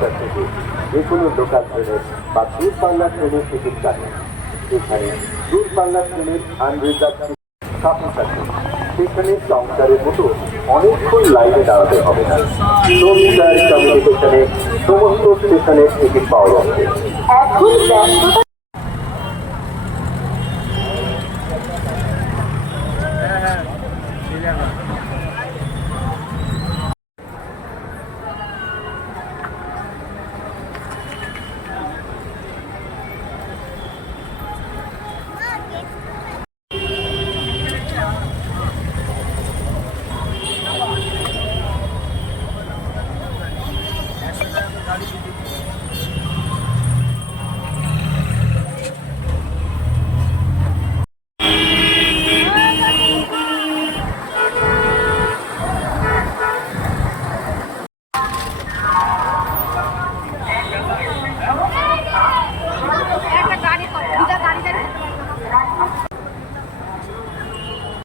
Counter থেকে যে কোনো লোকাল ট্রেনের বা দূরপাল্লার ট্রেনের টিকিট কাটুন। এখানে দূরপাল্লার ট্রেনের আনরিজার্ভ কাপড় থাকে, সেখানে কাউন্টারের মতো অনেকক্ষণ লাইনে দাঁড়াতে হবে না। কমিউনিকেশনে সমস্ত স্টেশনের টিকিট পাওয়া যাচ্ছে। এখন ব্যস্ততা गाड़ी